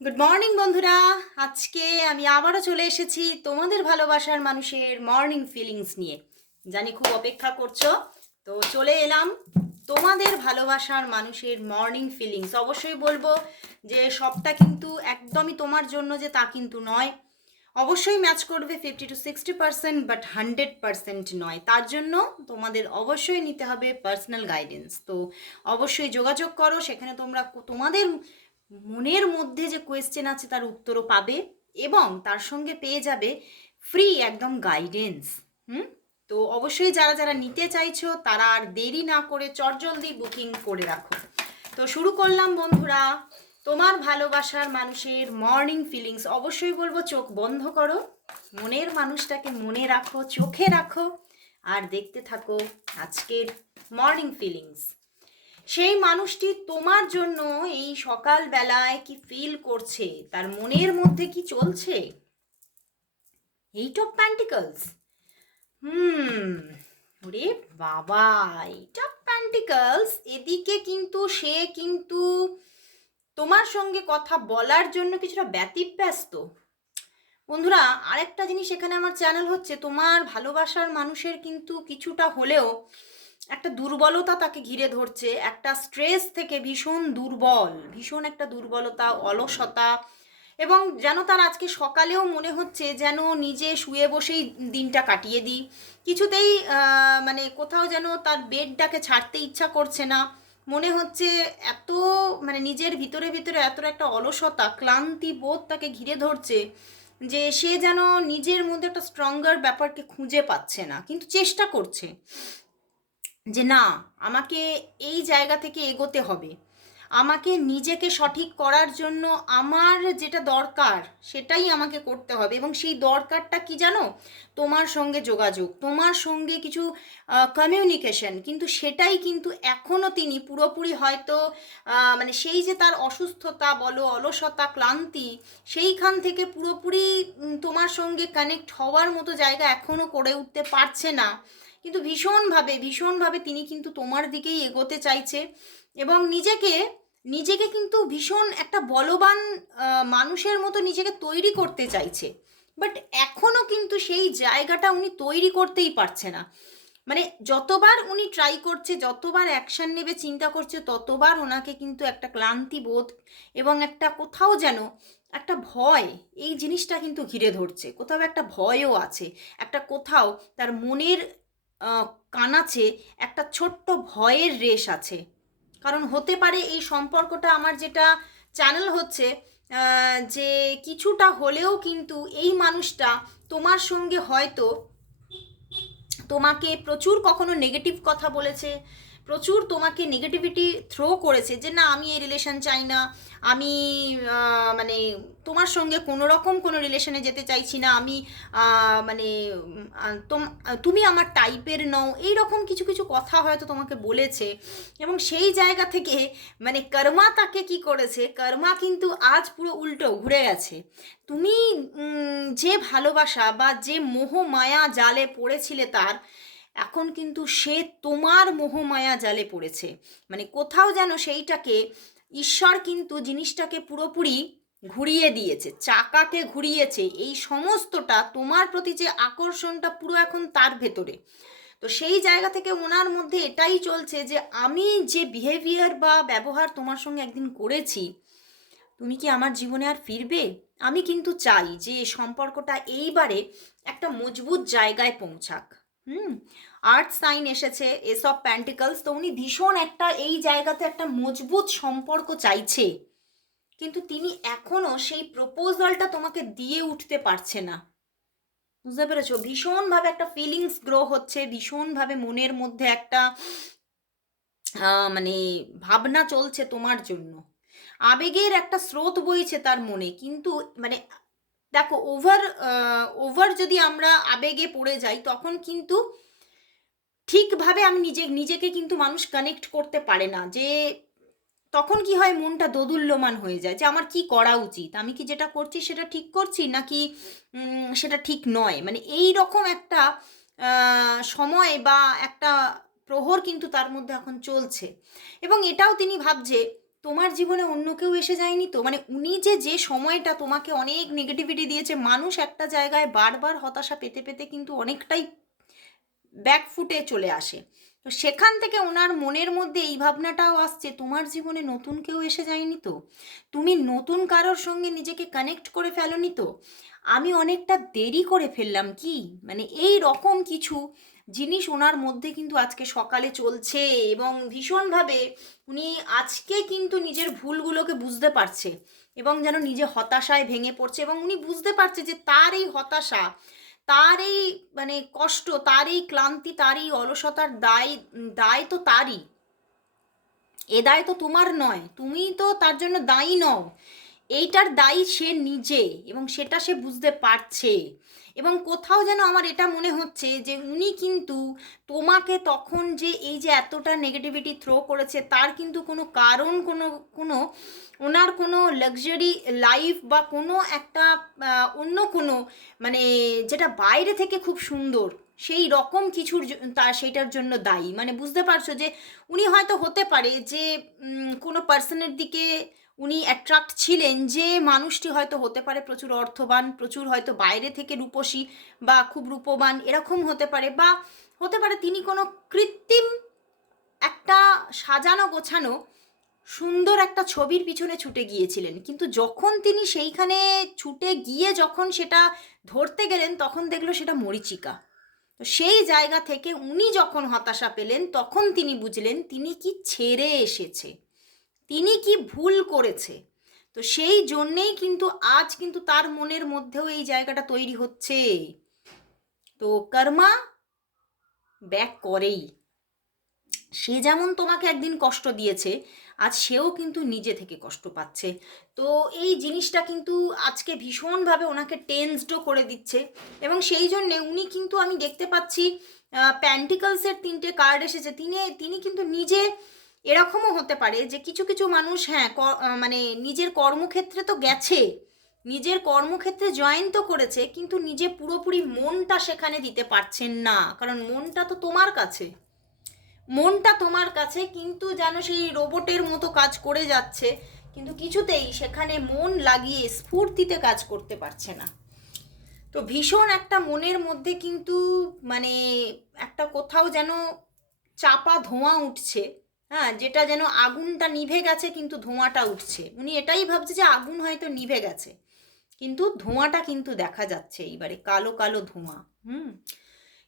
Good morning বন্ধুরা। আজকে আমি আবারও চলে এসেছি তোমাদের ভালোবাসার মানুষের মর্নিং ফিলিংস নিয়ে। জানি খুব অপেক্ষা করছ। তো চলে এলাম তোমাদের ভালোবাসার মানুষের মর্নিং ফিলিংস অবশ্যই বলব যে সবটা কিন্তু একদমই তোমার জন্য যে তা কিন্তু নয়। অবশ্যই ম্যাচ করবে fifty to sixty percent but hundred percent নয়। তার জন্য তোমাদের অবশ্যই নিতে হবে পার্সোনাল গাইডেন্স তো অবশ্যই যোগাযোগ করো। সেখানে তোমরা, তোমাদের মনের মধ্যে যে কোয়েশ্চেন আছে তার উত্তরও পাবে এবং তার সঙ্গে পেয়ে যাবে ফ্রি একদম গাইডেন্স হুম? তো অবশ্যই যারা যারা নিতে চাইছো তারা আর দেরি না করে চটজলদি বুকিং করে রাখো। তো শুরু করলাম বন্ধুরা, তোমার ভালোবাসার মানুষের মর্নিং ফিলিংস অবশ্যই বলব চোখ বন্ধ করো, মনের মানুষটাকে মনে রাখো, চোখে রাখো, আর দেখতে থাকো আজকের মর্নিং ফিলিংস সেই মানুষটি তোমার জন্য এই সকাল বেলায় কি ফিল করছে? তার মনের মধ্যে কি চলছে? এইট অফ প্যান্টিকলস হুম, ওরে বাবা এইট অফ প্যান্টিকলস এদিকে কিন্তু সে কিন্তু তোমার সঙ্গে কথা বলার জন্য কিছুটা ব্যতিব্যস্ত। বন্ধুরা, আরেকটা জিনিস এখানে আমার চ্যানেল হচ্ছে, তোমার ভালোবাসার মানুষের কিন্তু কিছুটা হলেও একটা দুর্বলতা তাকে ঘিরে ধরছে, একটা স্ট্রেস থেকে ভীষণ দুর্বল, ভীষণ একটা দুর্বলতা, অলসতা এবং যেন তার আজকে সকালেও মনে হচ্ছে যেন নিজে শুয়ে বসেই দিনটা কাটিয়ে দিই। কিছুতেই মানে কোথাও যেন তার বেডটাকে ছাড়তে ইচ্ছা করছে না। মনে হচ্ছে এত মানে নিজের ভিতরে ভিতরে এত একটা অলসতা, ক্লান্তি বোধ তাকে ঘিরে ধরছে যে সে যেন নিজের মধ্যে একটা স্ট্রঙ্গার ব্যাপারকে খুঁজে পাচ্ছে না, কিন্তু চেষ্টা করছে। যে না, আমাকে এই জায়গা থেকে এগোতে হবে। আমাকে নিজেকে সঠিক করার জন্য আমার যেটা দরকার, সেটাই আমাকে করতে হবে। এবং সেই দরকারটা কি জানো? তোমার সঙ্গে যোগাযোগ, তোমার সঙ্গে কিছু কমিউনিকেশন কিন্তু সেটাই কিন্তু এখনও তিনি পুরোপুরি হয়তো মানে সেই যে তার অসুস্থতা বলো, অলসতা, ক্লান্তি, সেইখান থেকে পুরোপুরি তোমার সঙ্গে কানেক্ট হওয়ার মতো জায়গা এখনও করে উঠতে পারছে না। কিন্তু ভীষণভাবে ভীষণভাবে তিনি কিন্তু তোমার দিকেই এগোতে চাইছে এবং নিজেকে নিজেকে কিন্তু ভীষণ একটা বলবান মানুষের মতো নিজেকে তৈরি করতে চাইছে। বাট এখনও কিন্তু সেই জায়গাটা উনি তৈরি করতেই পারছে না। মানে যতবার উনি ট্রাই করছে, যতবার অ্যাকশন নেবে, চিন্তা করছে, ততবার ওনাকে কিন্তু একটা ক্লান্তি বোধ এবং একটা কোথাও যেন একটা ভয়, এই জিনিসটা কিন্তু ঘিরে ধরছে। কোথাও একটা ভয়ও আছে। একটা কোথাও তার মনের কানাচে একটা ছোট্ট ভয়ের রেশ আছে। কারণ হতে পারে এই সম্পর্কটা আমার যেটা চ্যানেল হচ্ছে যে কিছুটা হলেও কিন্তু এই মানুষটা তোমার সঙ্গে হয়তো তোমাকে প্রচুর কখনো নেগেটিভ কথা বলেছে প্রচুর তোমাকে নেগেটিভিটি থ্রো করেছে যে, না, আমি এই রিলেশন চাই না। আমি মানে তোমার সঙ্গে কোনো রকম কোনো রিলেশনে যেতে চাইছি না। আমি মানে তোম- আমার টাইপের নও। এই রকম কিছু কিছু কথা হয়তো তোমাকে বলেছে এবং সেই জায়গা থেকে মানে কর্মা তাকে কি করেছে? কর্মা কিন্তু আজ পুরো উল্টো ঘুরে গেছে। তুমি যে ভালোবাসা বা যে মোহ মায়া জালে পড়েছিলে তার এখন কিন্তু সে তোমার মোহমায়া জালে পড়েছে। মানে কোথাও যেন সেইটাকে ঈশ্বর কিন্তু জিনিসটাকে পুরোপুরি ঘুরিয়ে দিয়েছে, চাকাকে ঘুরিয়েছে। এই সমস্তটা তোমার প্রতি যে আকর্ষণটা পুরো এখন তার ভেতরে। তো সেই জায়গা থেকে ওনার মধ্যে এটাই চলছে যে আমি যে বিহেভিয়ার বা ব্যবহার তোমার সঙ্গে একদিন করেছি, তুমি কি আমার জীবনে আর ফিরবে? আমি কিন্তু চাই যে সম্পর্কটা এইবারে একটা মজবুত জায়গায় পৌঁছাক। হুম আর্থ সাইন এসেছে এসব প্যান্টিকলস, তো উনি ভীষণ একটা, এই জায়গাতে একটা মজবুত সম্পর্ক চাইছে। কিন্তু তিনি এখনও সেই প্রপোজালটা তোমাকে দিয়ে উঠতে পারছে না। বুঝতে পেরেছ? ভীষণভাবে একটা ফিলিংস গ্রো হচ্ছে, ভীষণভাবে মনের মধ্যে একটা মানে ভাবনা চলছে তোমার জন্য। আবেগের একটা স্রোত বইছে তার মনে, কিন্তু মানে দেখো ওভার ওভার যদি আমরা আবেগে পড়ে যাই, তখন কিন্তু ঠিকভাবে আমি নিজে, নিজেকে কিন্তু মানুষ কানেক্ট করতে পারে না। যে তখন কি হয়, মনটা দোদুল্যমান হয়ে যায় যে আমার কি করা উচিত? আমি কি যেটা করছি সেটা ঠিক করছি, নাকি সেটা ঠিক নয়? মানে এই রকম একটা সময় বা একটা প্রহর কিন্তু তার মধ্যে এখন চলছে। এবং এটাও তিনি ভাবছে তোমার জীবনে অন্য কেউ এসে যায়নি তো? মানে উনি যে যে সময়টা তোমাকে অনেক নেগেটিভিটি দিয়েছে, মানুষ একটা জায়গায় বারবার হতাশা পেতে পেতে কিন্তু অনেকটাই ব্যাকফুটে চলে আসে। তো সেখান থেকে ওনার মনের মধ্যে এই ভাবনাটাও আসছে, তোমার জীবনে নতুন কেউ এসে যায়নি তো? তুমি নতুন কারোর সঙ্গে নিজেকে কানেক্ট করে ফেলোনি তো? আমি অনেকটা দেরি করে ফেললাম কি? মানে এই রকম কিছু জিনিস ওনার মধ্যে কিন্তু আজকে সকালে চলছে এবং ভীষণভাবে উনি আজকে কিন্তু নিজের ভুলগুলোকে বুঝতে পারছে এবং যেন নিজে হতাশায় ভেঙে পড়ছে এবং উনি বুঝতে পারছে যে তার এই হতাশা, তার এই মানে কষ্ট, তার এই ক্লান্তি, তার এই অলসতার দায় দায় তো তারই। এ দায় তো তোমার নয়, তুমি তো তার জন্য দায়ী নও। এইটার দায়ী সে নিজে এবং সেটা সে বুঝতে পারছে। এবং কোথাও যেন আমার এটা মনে হচ্ছে যে উনি কিন্তু তোমাকে তখন যে এই যে এতটা নেগেটিভিটি থ্রো করেছে, তার কিন্তু কোনো কারণ, কোনো কোনো, ওনার কোনো লাক্সারি লাইফ বা কোনো একটা অন্য কোনো মানে যেটা বাইরে থেকে খুব সুন্দর, সেই রকম কিছুর তার সেইটার জন্য দায়ী। মানে বুঝতে পারছ যে উনি হয়তো হতে পারে যে কোনো পার্সনের দিকে উনি অ্যাট্রাক্ট ছিলেন যে মানুষটি হয়তো হতে পারে প্রচুর অর্থবান, প্রচুর হয়তো বাইরে থেকে রূপসী বা খুব রূপবান, এরকম হতে পারে বা হতে পারে তিনি কোনো কৃত্রিম একটা সাজানো গোছানো সুন্দর একটা ছবির পিছনে ছুটে গিয়েছিলেন। কিন্তু যখন তিনি সেইখানে ছুটে গিয়ে যখন সেটা ধরতে গেলেন, তখন দেখল সেটা মরিচিকা। তো সেই জায়গা থেকে উনি যখন হতাশা পেলেন, তখন তিনি বুঝলেন তিনি কি ছেড়ে এসেছে। তিনি কি ভুল করেছে? তো সেই জন্যেই কিন্তু আজ কিন্তু তার মনের মধ্যেও এই জায়গাটা তৈরি হচ্ছে। তো কর্মা, ব্যাক করেই। সে যেমন তোমাকে একদিন কষ্ট দিয়েছে, আজ সেও কিন্তু নিজে থেকে কষ্ট পাচ্ছে। তো এই জিনিসটা কিন্তু আজকে ভীষণভাবে ওনাকে টেন্সডও করে দিচ্ছে। এবং সেই জন্যে উনি কিন্তু আমি দেখতে পাচ্ছি প্যান্টিকলসের তিনটে কার্ড এসেছে। তিনি তিনি কিন্তু নিজে এরকমও হতে পারে যে কিছু কিছু মানুষ হ্যাঁ মানে নিজের কর্মক্ষেত্রে তো গেছে, নিজের কর্মক্ষেত্রে জয়েন তো করেছে, কিন্তু নিজে পুরোপুরি মনটা সেখানে দিতে পারছেন না, কারণ মনটা তো তোমার কাছে। মনটা তোমার কাছে, কিন্তু যেন সেই রোবটের মতো কাজ করে যাচ্ছে, কিন্তু কিছুতেই সেখানে মন লাগিয়ে স্ফূর্তিতে কাজ করতে পারছে না। তো ভীষণ একটা মনের মধ্যে কিন্তু মানে একটা কোথাও যেন চাপা ধোঁয়া উঠছে। হ্যাঁ যেটা যেন আগুনটা নিভে গেছে কিন্তু ধোঁয়াটা উঠছে। উনি এটাই ভাবছে যে আগুন হয়তো নিভে গেছে। কিন্তু ধোঁয়াটা কিন্তু দেখা যাচ্ছে এইবারে, কালো কালো ধোঁয়া, হুম?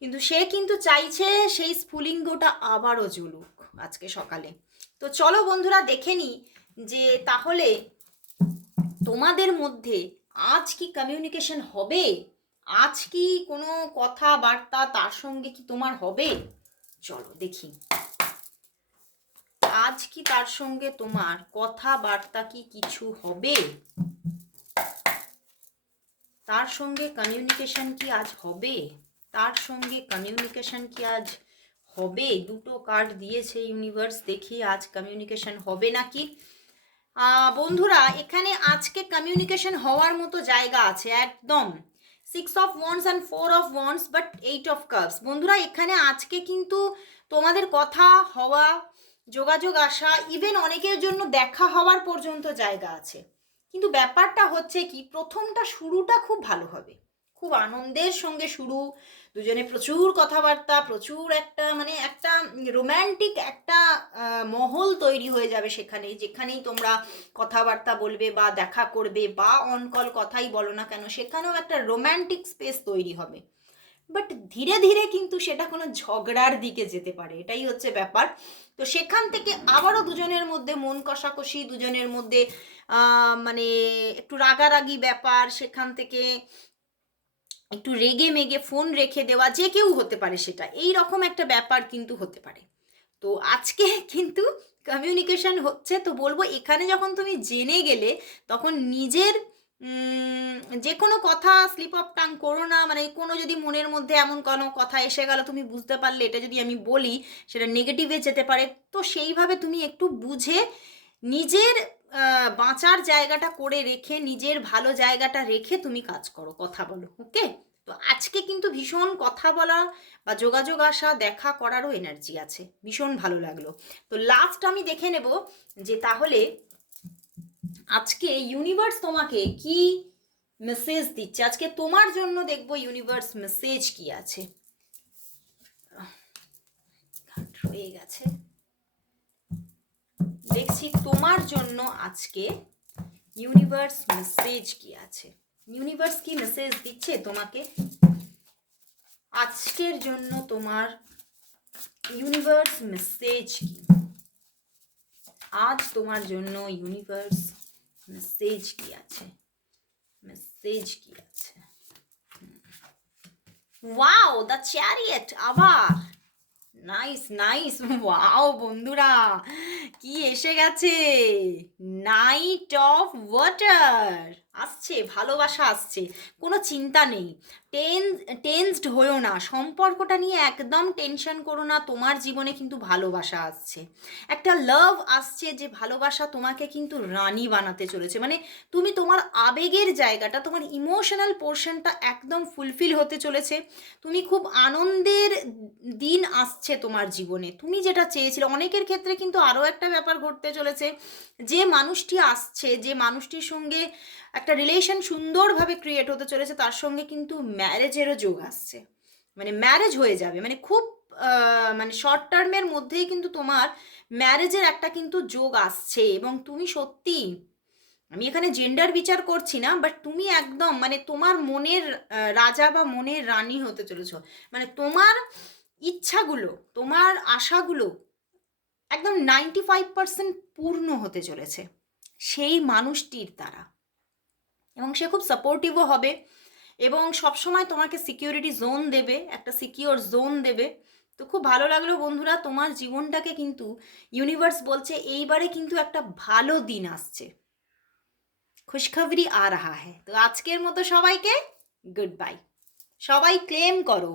কিন্তু সে কিন্তু চাইছে সেই স্ফুলিঙ্গটা আবারও জ্বলুক আজকে সকালে। তো চলো বন্ধুরা দেখে নিই যে তাহলে তোমাদের মধ্যে আজ কি কমিউনিকেশন হবে? আজ কি কোনো কথাবার্তা তার সঙ্গে কি তোমার হবে? চলো দেখি। আজ কি তার সঙ্গে তোমার কথাবার্তা কি কিছু হবে? তার সঙ্গে কমিউনিকেশন কি আজ হবে? তার সঙ্গে কমিউনিকেশন কি আজ হবে? দুটো কার্ড দিয়েছে ইউনিভার্স দেখি আজ কমিউনিকেশন হবে নাকি? বন্ধুরা, এখানে আজকে কমিউনিকেশন হওয়ার মতো জায়গা আছে, একদম। Six of wands and four of wands but eight of cups বন্ধুরা, এখানে আজকে কিন্তু তোমাদের কথা, হওয়া যোগাযোগ আসা ইভেন অনেকের জন্য দেখা হওয়ার পর্যন্ত জায়গা আছে। কিন্তু ব্যাপারটা হচ্ছে কি, প্রথমটা শুরুটা খুব ভালো হবে। খুব আনন্দের সঙ্গে শুরু, দুজনে প্রচুর কথাবার্তা, প্রচুর একটা মানে একটা রোম্যান্টিক একটা মহল তৈরি হয়ে যাবে সেখানে, যেখানেই তোমরা কথাবার্তা বলবে বা দেখা করবে বা অনকল কথাই বলো না কেন, সেখানেও একটা রোম্যান্টিক স্পেস তৈরি হবে। বাট ধীরে ধীরে কিন্তু সেটা কোনো ঝগড়ার দিকে যেতে পারে, এটাই হচ্ছে ব্যাপার। তো সেখান থেকে আবারও দুজনের মধ্যে মন কষাকষি, দুজনের মধ্যে মানে একটু রাগারাগি ব্যাপার, সেখান থেকে একটু রেগে মেগে ফোন রেখে দেওয়া, যে কেউ হতে পারে সেটা, এই রকম একটা ব্যাপার কিন্তু হতে পারে। তো আজকে কিন্তু কমিউনিকেশন হচ্ছে, তো বলব এখানে যখন তুমি জেনে গেলে, তখন নিজের যে কোনো কথা স্লিপ অফ টাং করো না মানে কোনো যদি মনের মধ্যে এমন কোনো কথা এসে গেল, তুমি বুঝতে পারলে, এটা যদি আমি বলি, সেটা নেগেটিভে যেতে পারে। তো সেইভাবে তুমি একটু বুঝে নিজের বাঁচার জায়গাটা করে রেখে, নিজের ভালো জায়গাটা রেখে তুমি কাজ করো, কথা বলো ওকে তো আজকে কিন্তু ভীষণ কথা বলা বা যোগাযোগ আসা, দেখা করারও এনার্জি আছে, ভীষণ ভালো লাগল। তো লাস্ট আমি দেখে নেব যে তাহলে আজকে ইউনিভার্স তোমাকে কি মেসেজ দিচ্ছে? আজকে তোমার জন্য দেখব ইউনিভার্স মেসেজ কি আছে। রয়ে গেছে। দেখছি তোমার জন্য আজকে ইউনিভার্স মেসেজ কি আছে। ইউনিভার্স কি মেসেজ দিচ্ছে তোমাকে? আজকের জন্য তোমার ইউনিভার্স মেসেজ কি? আজ তোমার জন্য ইউনিভার্স মেসেজ কি আছে? মেসেজ কি আছে? ওয়াও দ্য চ্যারিয়েট আবার। নাইস নাইস ওয়াও বন্ধুরা, কি এসে গেছে? নাইট অফ ওয়াটার আসছে, ভালোবাসা আসছে, কোনো চিন্তা নেই। টেন টেন্সড হয়েও না। সম্পর্কটা নিয়ে একদম টেনশন করো না, তোমার জীবনে কিন্তু ভালোবাসা আসছে। একটা লাভ আসছে যে ভালোবাসা তোমাকে কিন্তু রানী বানাতে চলেছে। মানে তুমি তোমার আবেগের জায়গাটা, তোমার ইমোশনাল পোর্শনটা একদম ফুলফিল হতে চলেছে। তুমি খুব আনন্দের দিন আসছে তোমার জীবনে। তুমি যেটা চেয়েছিলে, অনেকের ক্ষেত্রে কিন্তু আরও একটা ব্যাপার ঘটতে চলেছে। যে মানুষটি আসছে, যে মানুষটির সঙ্গে একটা রিলেশন সুন্দরভাবে ক্রিয়েট হতে চলেছে, তার সঙ্গে কিন্তু ম্যারেজেরও যোগ আসছে। মানে ম্যারেজ হয়ে যাবে। মানে খুব মানে শর্ট টার্মের মধ্যেই কিন্তু তোমার ম্যারেজের একটা কিন্তু যোগ আসছে এবং তুমি সত্যি আমি এখানে জেন্ডার বিচার করছি না বাট তুমি একদম মানে তোমার মনের রাজা বা মনের রানী হতে চলেছো। মানে তোমার ইচ্ছাগুলো, তোমার আশাগুলো একদম নাইনটি ফাইভ পার্সেন্ট পূর্ণ হতে চলেছে। সেই মানুষটির দ্বারা। এবং সে খুব সাপোর্টিভও হবে। এবং সবসময় তোমাকে সিকিউরিটি জোন দেবে, একটা সিকিওর জোন দেবে। তো খুব ভালো লাগল বন্ধুরা, তোমার জীবনটাকে কিন্তু ইউনিভার্স বলছে, এইবারে কিন্তু একটা ভালো দিন আসছে। খুশখবরি আ রাহা হ্যাঁ তো আজকের মতো সবাইকে গুড বাই সবাই ক্লেম করো।